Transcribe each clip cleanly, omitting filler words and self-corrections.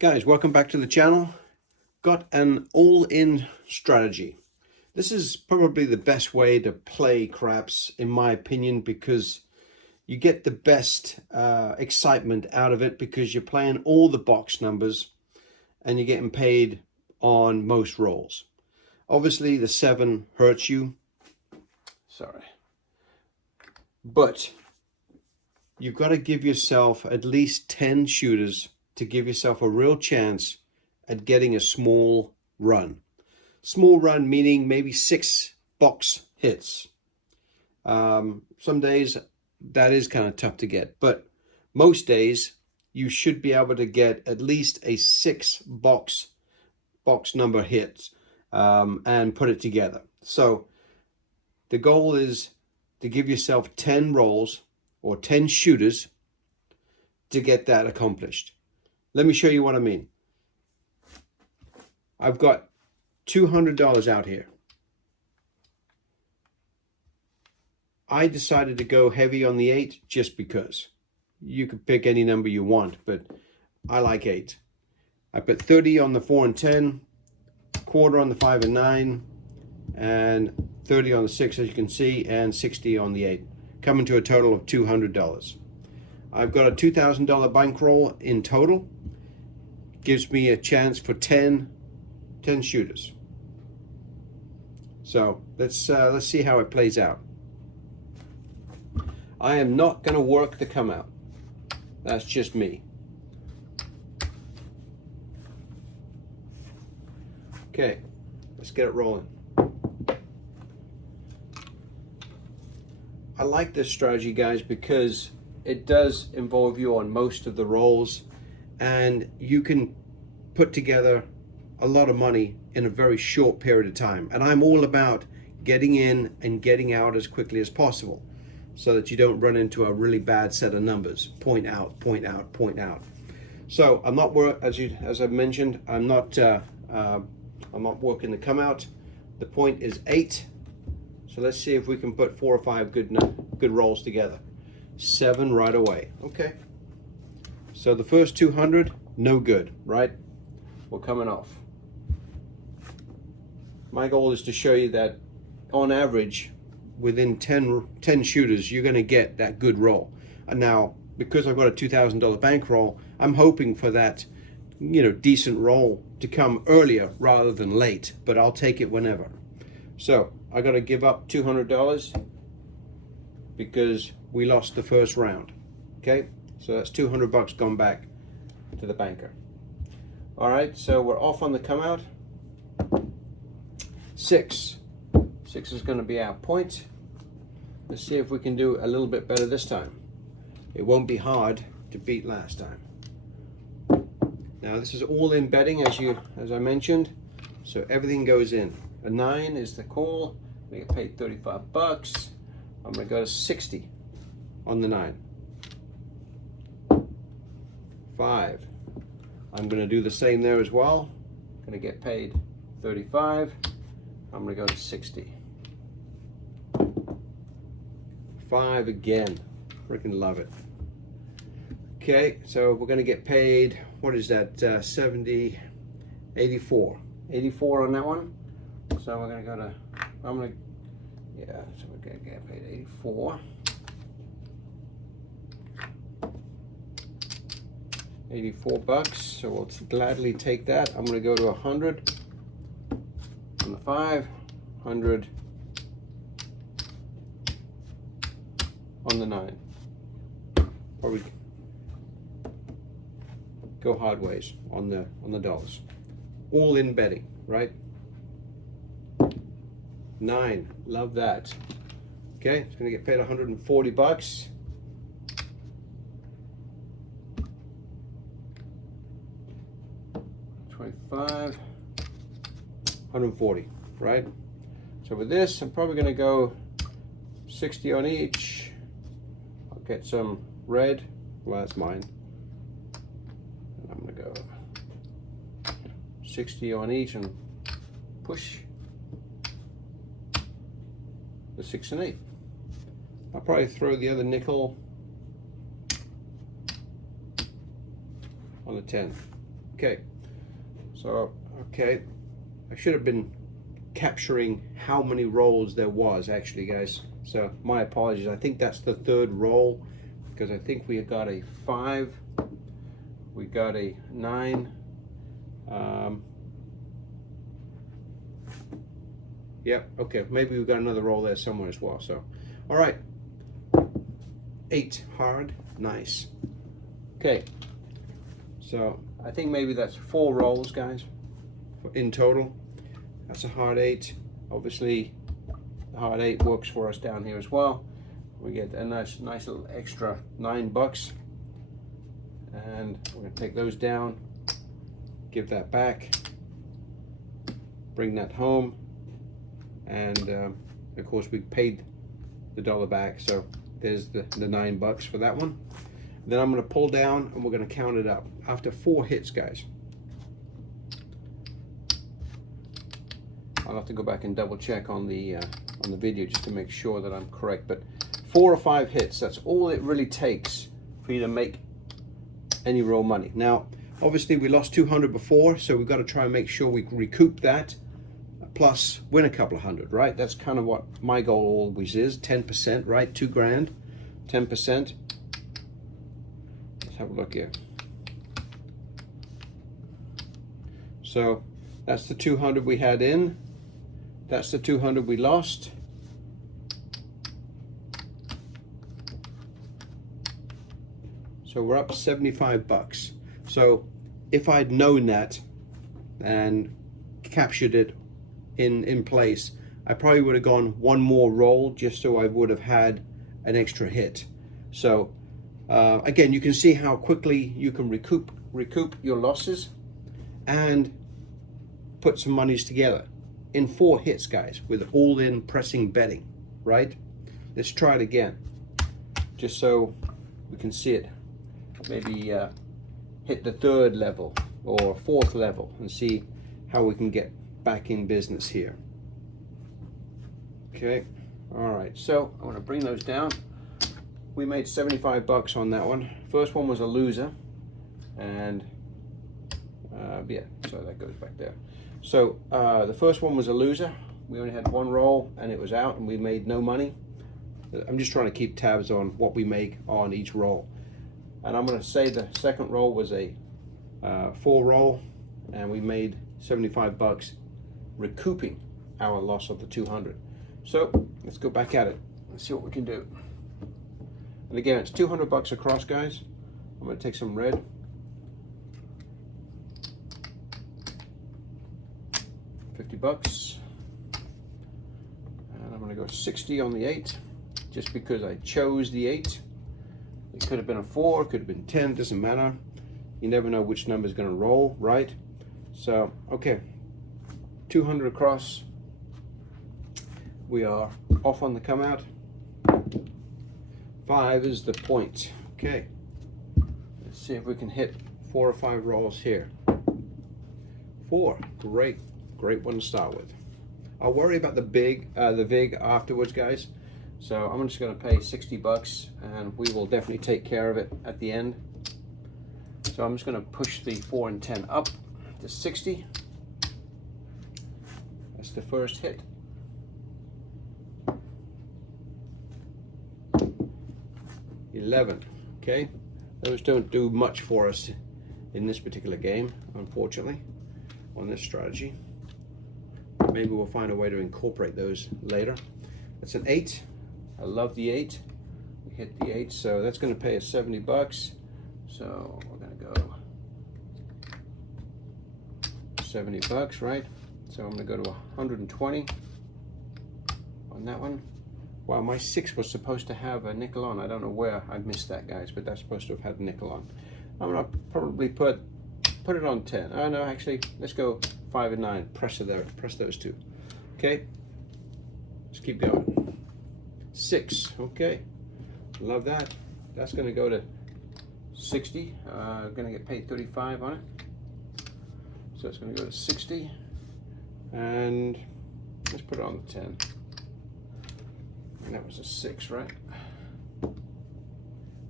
Guys, welcome back to the channel. Got an all-in strategy. This is probably the best way to play craps, in my opinion, because you get the best excitement out of it because you're playing all the box numbers and you're getting paid on most rolls. Obviously, the 7 hurts you. Sorry. But you've got to give yourself at least 10 shooters to give yourself a real chance at getting a small run. Small run meaning maybe 6 box hits. Some days that is kind of tough to get, but most days you should be able to get at least a 6 box number hits and put it together. So the goal is to give yourself 10 rolls or 10 shooters to get that accomplished. Let me show you what I mean. I've got $200 out here. I decided to go heavy on the 8 just because. You could pick any number you want, but I like 8. I put 30 on the 4 and 10, quarter on the 5 and 9, and 30 on the 6, as you can see, and 60 on the 8, coming to a total of $200. I've got a $2,000 bankroll in total. Gives me a chance for 10 shooters. So let's see how it plays out. I am not going to work the come out. That's just me. Okay, let's get it rolling. I like this strategy, guys, because it does involve you on most of the rolls, and you can put together a lot of money in a very short period of time. And I'm all about getting in and getting out as quickly as possible so that you don't run into a really bad set of numbers. Point out, point out, point out. So I'm not as I mentioned, I'm not working the come out. The point is 8. So let's see if we can put 4 or 5 good rolls together. 7 right away. Okay. So the first 200, no good, right? We're coming off. My goal is to show you that on average, within 10 shooters, you're going to get that good roll. And now, because I've got a $2,000 bankroll, I'm hoping for that, decent roll to come earlier rather than late, but I'll take it whenever. So I got to give up $200 because we lost the first round. Okay, so that's $200 gone back to the banker. All right, so we're off on the come out. 6 is going to be our point. Let's see if we can do a little bit better this time. It won't be hard to beat last time. Now this is all in betting, as I mentioned, so everything goes in. A 9 is the call. We get paid $35. I'm going to go to 60 on the 9. 5. I'm going to do the same there as well. Going to get paid 35. I'm going to go to 60. 5 again. Freaking love it. Okay, so we're going to get paid, what is that, 70, 84. 84 on that one. So we're going to go to, so we're going to get paid 84. 84 bucks, so we'll gladly take that. I'm going to go to 100 on the 5, 100 on the 9. Probably go hard ways on the dollars. All in betting, right? 9, love that. Okay, it's going to get paid 140 bucks. $25, 140, right? So with this, I'm probably going to go 60 on each. I'll get some red. Well, that's mine. And I'm going to go 60 on each and push the 6 and 8. I'll probably throw the other nickel on the 10. Okay, so okay, I should have been capturing how many rolls there was actually, guys. So my apologies. I think that's the third roll, because I think we got a 5, we got a 9. Yep, okay, maybe we've got another roll there somewhere as well. So, all right, 8 hard, nice. Okay, so I think maybe that's 4 rolls, guys, in total. That's a hard 8. Obviously, the hard 8 works for us down here as well. We get a nice little extra $9, and we're gonna take those down, give that back, bring that home, and of course we paid the dollar back, so there's the $9 for that one. Then I'm going to pull down and we're going to count it up after 4 hits, guys. I'll have to go back and double check on the video just to make sure that I'm correct, but 4 or 5 hits, that's all it really takes for you to make any real money. Now obviously we lost 200 before, so we've got to try and make sure we recoup that, plus win a couple of hundred, right? That's kind of what my goal always is. 10%, right? 2 grand, 10%. Let's have a look here. So that's the 200 we had in. That's the 200 we lost. So we're up $75. So if I'd known that and captured it in place, I probably would have gone 1 more roll just so I would have had an extra hit. So again, you can see how quickly you can recoup your losses and put some monies together in 4 hits, guys, with all-in pressing betting, right? Let's try it again, just so we can see it. Maybe hit the 3rd level or 4th level and see how we can get back in business here. Okay, all right, so I want to bring those down. We made $75 on that one. First one was a loser, and yeah, so that goes back there. So the first one was a loser. We only had 1 roll and it was out and we made no money. I'm just trying to keep tabs on what we make on each roll. And I'm going to say the second roll was a 4 roll, and we made $75 recouping our loss of the 200. So let's go back at it. Let's see what we can do. And again, it's $200 across, guys. I'm going to take some red. $50. And I'm going to go 60 on the 8, just because I chose the 8. It could have been a 4, could have been 10, doesn't matter. You never know which number is going to roll, right? So, okay, 200 across. We are off on the come out. 5 is the point. Okay, let's see if we can hit 4 or 5 rolls here. 4, great one to start with. I'll worry about the vig afterwards, guys. So I'm just going to pay $60, and we will definitely take care of it at the end. So I'm just going to push the 4 and 10 up to 60. That's the first hit. 11. Okay, those don't do much for us in this particular game, unfortunately, on this strategy. Maybe we'll find a way to incorporate those later. That's an 8. I love the 8. We hit the 8, so that's going to pay us $70. So we're going to go $70, right? So I'm going to go to 120 on that one. Wow, my 6 was supposed to have a nickel on. I don't know where I missed that, guys, but that's supposed to have had a nickel on. I'm going to probably put it on 10. Oh no, actually, let's go 5 and 9. Press it there. Press those 2. Okay, let's keep going. 6. Okay, love that. That's going to go to 60. Going to get paid 35 on it. So it's going to go to 60, and let's put it on the 10. And that was a 6, right?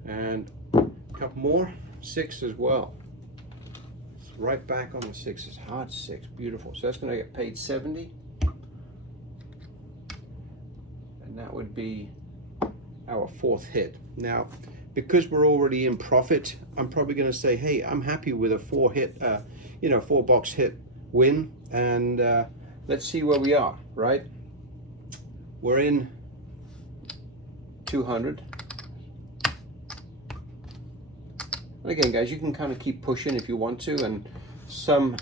And a couple more, 6 as well. right back on the sixes. Hard six, beautiful. So that's going to get paid 70. And that would be our fourth hit. Now, because we're already in profit, I'm probably going to say, hey, I'm happy with a 4-box hit win. And let's see where we are, right? We're in 200. And again, guys, you can kind of keep pushing if you want to. And some,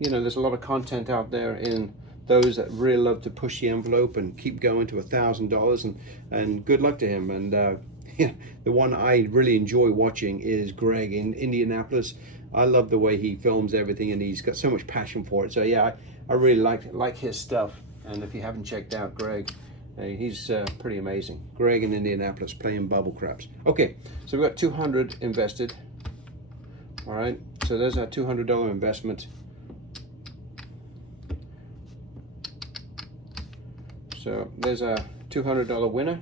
there's a lot of content out there in those that really love to push the envelope and keep going to $1,000, and good luck to him. And the one I really enjoy watching is Greg in Indianapolis. I love the way he films everything, and he's got so much passion for it. So yeah, I really like his stuff. And if you haven't checked out Greg, he's pretty amazing. Greg in Indianapolis playing bubble craps. Okay, so we've got 200 invested. All right, so there's our $200 investment. So there's a $200 winner,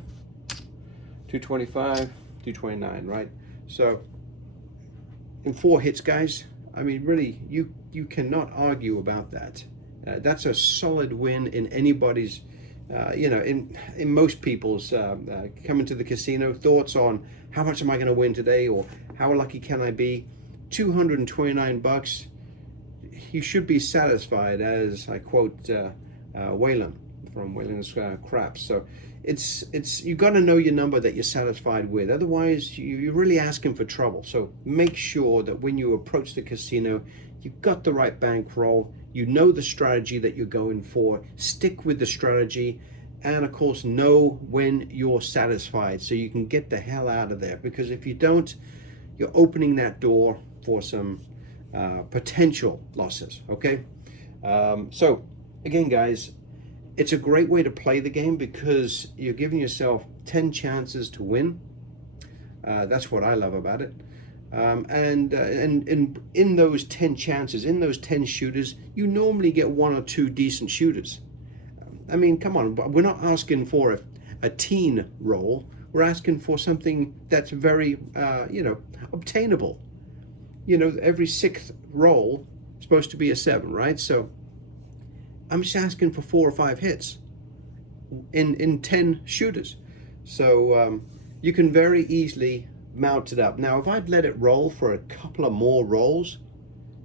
225, 229, right? So in 4 hits, guys, I mean, really, you cannot argue about that. That's a solid win in anybody's, in most people's coming to the casino. Thoughts on how much am I going to win today, or how lucky can I be? 229 bucks. You should be satisfied, as I quote Waylon from Waylon's Craps. So it's you got to know your number that you're satisfied with. Otherwise, you're really asking for trouble. So make sure that when you approach the casino, you've got the right bankroll. You know the strategy that you're going for. Stick with the strategy, and of course, know when you're satisfied so you can get the hell out of there. Because if you don't, you're opening that door for some potential losses. Okay, so again, guys, it's a great way to play the game because you're giving yourself 10 chances to win. That's what I love about it. And in those 10 chances, in those 10 shooters, you normally get 1 or 2 decent shooters. I mean, come on, we're not asking for a teen roll. We're asking for something that's very, obtainable. Every 6th roll is supposed to be a 7, right? So I'm just asking for 4 or 5 hits in 10 shooters. So you can very easily mount it up. Now, if I'd let it roll for a couple of more rolls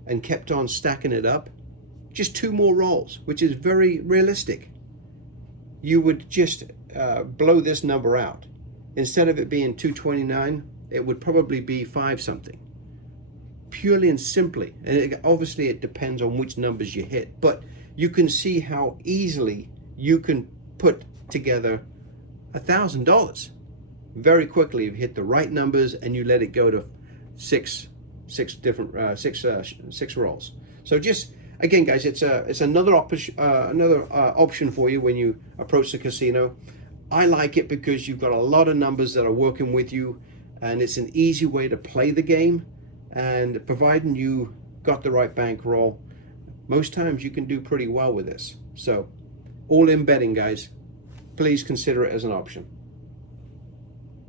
and kept on stacking it up, just 2 more rolls, which is very realistic, you would just blow this number out. Instead of it being 229, it would probably be 5 something. Purely and simply. And obviously it depends on which numbers you hit, but you can see how easily you can put together $1,000 very quickly if you hit the right numbers and you let it go to six rolls. So just again, guys, it's another option for you when you approach the casino. I like it because you've got a lot of numbers that are working with you, and it's an easy way to play the game. And providing you got the right bankroll, most times you can do pretty well with this. So all in betting, guys, please consider it as an option.